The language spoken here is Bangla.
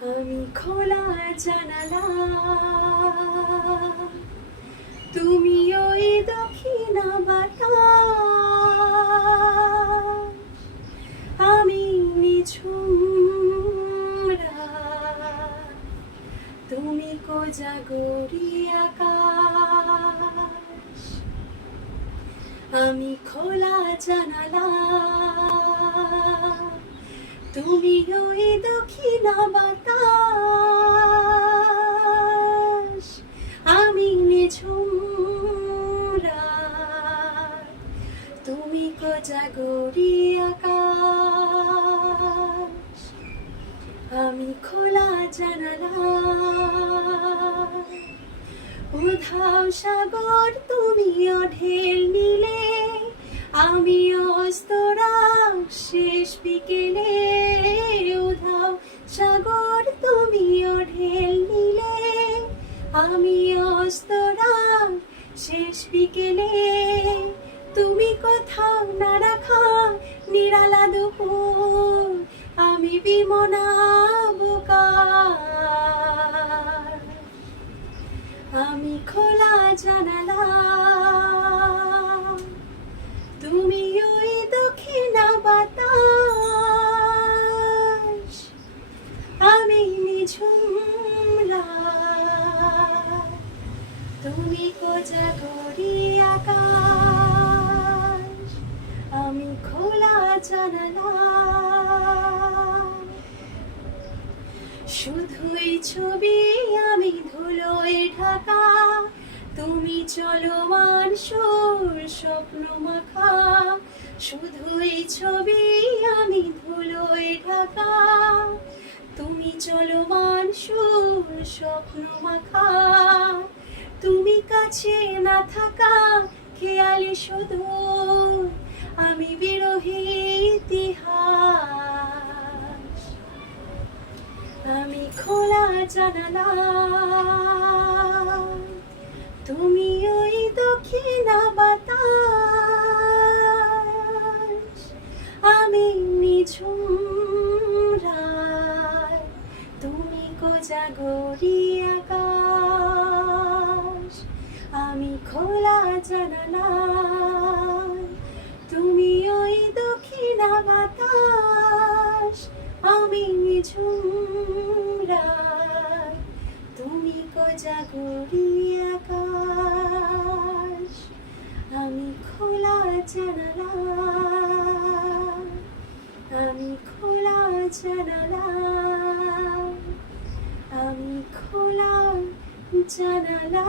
আমি খোলা জানালা, তুমি ওই দক্ষিণা বাতাস, আমি নিঝুম রাত, তুমি কোজাগরী আকাশ। আমি খোলা জানালা, তুমি ওই দক্ষিণা বাতাস, আমি নিঝুম রাত, তুমি কোজাগরী আকাশ। আমি খোলা জানালা, উধাও সাগর তুমিও ঢেল নিলে, আমি অস্তরা শেষ বিকেলে। উধাও সাগর তুমিও ঢেল নিলে, আমি অস্তরা শেষ বিকেলে। তুমি কোথাও না রাখা নিরালা দুপুর, আমি বিমনা বোকা। আমি খোলা জানালা, তুমি ওই দক্ষিণা বাতাস, আমি নিঝুম রাত, তুমি কোজাগরী আকাশ। আমি খোলা জানালা, শুধুই ছবি আমি ধুলোয় ঢাকা, তুমি চলমান সুর স্বপ্ন মাখা। শুধুই ছবি আমি ধুলোয় ঢাকা, তুমি চলমান সুর স্বপ্ন মাখা। তুমি কাছে না থাকা খেয়ালি শুধু, আমি বিরহী ইতিহাস। আমি খোলা জানালা, তুমি ওই দক্ষিণা বাতাস, আমি নিঝুম রাত, তুমি কোজাগরী আকাশ। আমি খোলা জানালা, তুমি ওই দক্ষিণা বাতাস, আমি নিঝুম রাত, তুমি কোজাগরী আকাশ। আমি খোলা জানালা, আমি খোলা জানালা, আমি খোলা জানালা।